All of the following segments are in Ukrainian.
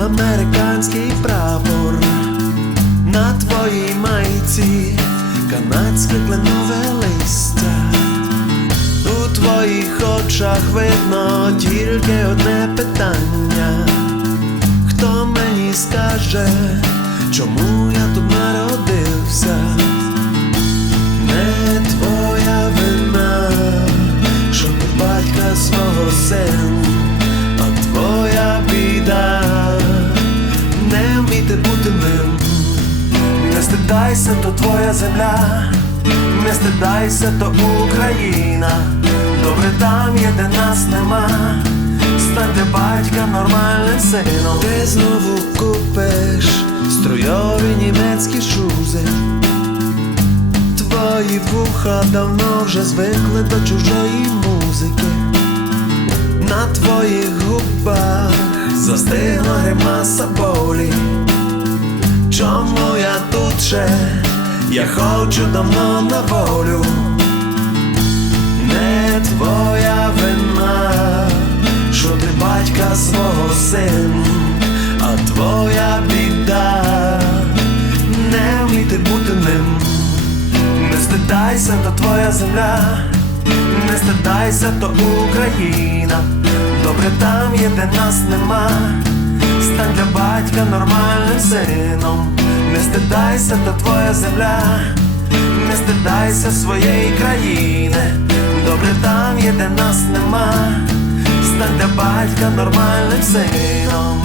американський прапор на твоїй майці, канадське кленове листя. У твоїх очах видно тільки одне питання. Хто мені скаже, стидайся, то твоя земля, не стидайся, то Україна. Добре там є, де нас нема. Для батька нормальним сином. Ти знову купиш струйові німецькі шузи. Твої вуха давно вже звикли до чужої музики. На твоїх губах застигла гримаса болі. Чому я тут? Я хочу давно на волю. Не твоя вина, що ти батька свого син, а твоя біда, не вміти бути ним. Не стидайся, то твоя земля, не стидайся, то Україна. Добре там є, де нас нема. Стань для батька нормальним сином. Не стидайся, та твоя земля, не стидайся своєї країни. Добре там є, де нас нема. Стань для батька нормальним сином.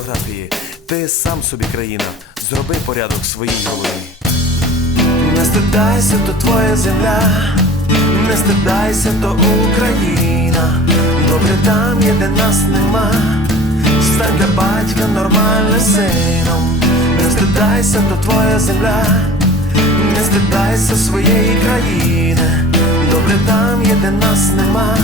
Географії. Ти сам собі країна, зроби порядок своїй голові. Не стидайся, то твоя земля, не стидайся, то Україна. Добре там є, де нас нема. Стань для батька нормальним сином. Не стидайся, то твоя земля, не стидайся своєї країни. Добре там є, де нас нема.